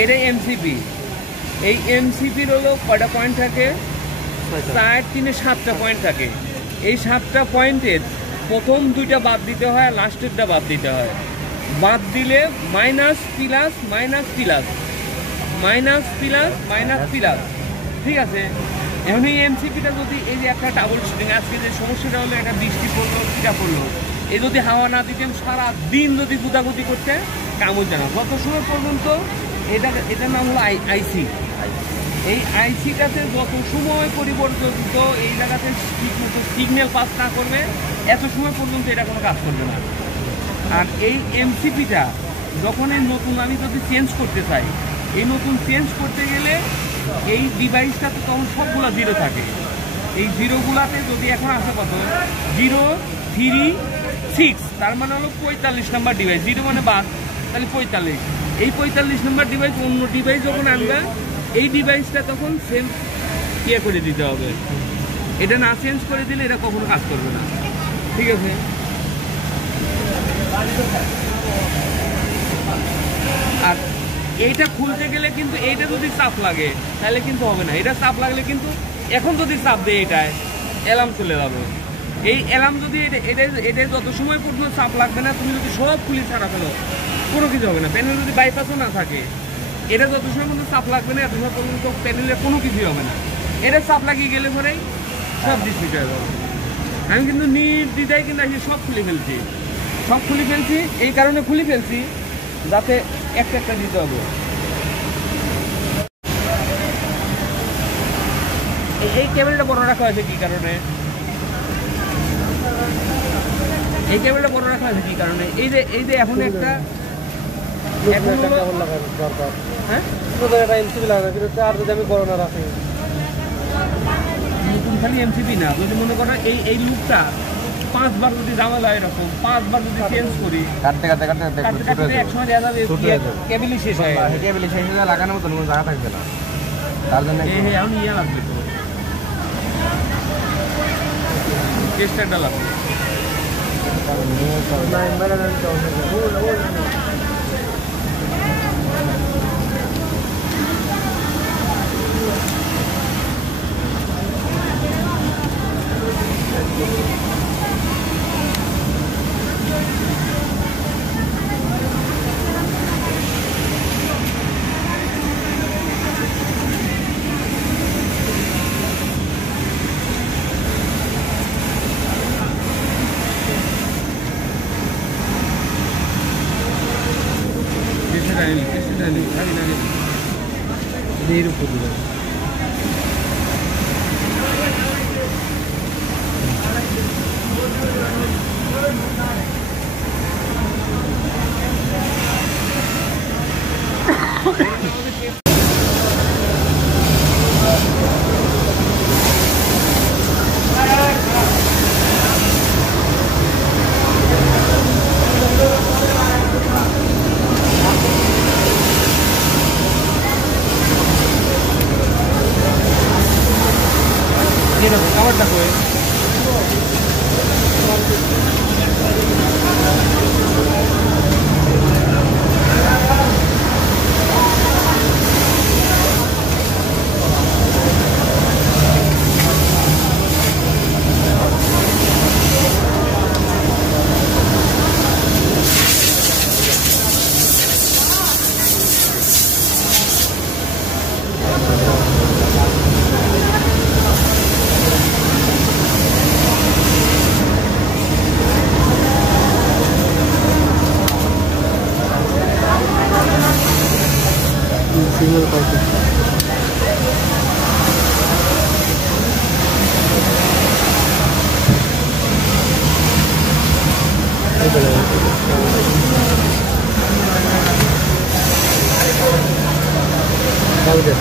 এটা এমসিপি। এই এমসিপির হলো কয়টা পয়েন্ট থাকে? 4, 3, 7টা পয়েন্ট থাকে। এই 7টা পয়েন্টের প্রথম 2টা বাদ দিতে হয়, আর লাস্টেরটা বাদ দিতে হয়। বাদ দিলে minus plus minus plus minus plus minus plus, ঠিক আছে? এখন এই এমসিপিটা যদি এই যে একটা ডাবল শুটিং, আজকে যে সমস্যাটা হলো একটা বৃষ্টি পড়লো, কিটা পড়লো, এই যদি হাওয়া না দিতেন সারাদিন যদি গুদাগুদি করতে কাম হচ্ছে না। যত সময় পর্যন্ত এটার নাম হলো আইসি। এই আইসিটাতে যত সময় পরিবর্তিত এই জায়গাতে ঠিক মতো সিগন্যাল পাস না করবে, এত সময় পর্যন্ত এটা কোনো কাজ করবে না। আর এই এমসিপিটা যখন এই নতুন আমি যদি চেঞ্জ করতে চাই, এই নতুন চেঞ্জ করতে গেলে এই ডিভাইসটাতে তখন সবগুলো 0 থাকে। এই 0গুলাতে যদি এখন আসে কত 0, 3, 6, তার মানে হলো 45 নাম্বার ডিভাইস। 0 মানে বাদ, তাহলে 45। এই 45 নাম্বার ডিভাইস অন্য ডিভাইস যখন আনবে, এই ডিভাইসটা তখন সেম ইয়ে করে দিতে হবে। এটা না চেঞ্জ করে দিলে এটা কখনো কাজ করবে না, ঠিক আছে? আর এইটা খুলতে গেলে কিন্তু এইটা যদি চাপ লাগে তাহলে কিন্তু হবে না। এটা চাপ লাগলে কিন্তু এখন যদি চাপ দেয় এটায় অ্যালার্ম চলে যাবে। এই অ্যালার্ম যদি এটা যত সময় পর্যন্ত চাপ লাগবে না, তুমি যদি সব খুলি ছাড়া ফেলো কোনো কিছু হবে না। প্যানেল যদি বাইপাসও না থাকে, এটা যত সময় পর্যন্ত চাপ লাগবে না এত সময় পর্যন্ত প্যানেলের কোনো কিছুই হবে না। এটা চাপ লাগিয়ে গেলে পরেই সব ডিসমিট হয়ে যাবে। আমি কিন্তু নির্দ্বিধায় কিন্তু সব খুলে ফেলছি, এই কারণে খুলে ফেলছি যাতে একটা একটা দিতে হবে। এই কেবলটা বড় রাখা হয়েছে কি কারণে? এই কেবলটা বড় রাখা হয়েছে কি কারণে? এই যে এখন একটা নতুন খালি এমসিপি না, যদি মনে করো এই লুকটা 5 বার যদি ঝামেলা এরকম 5 বার যদি চেঞ্জ করি, কাটতে একসময় দেখা যাবে কেবলই শেষ হয়। কেবলই শেষ হয়ে লাগানোর মতো কোনো জায়গা থাকবে না, তার জন্য এখন ইয়ে লাগবে তো টেস্টারটা লাগবে। কাভারটা কই? সিগন্যাল পাইছে। কালকে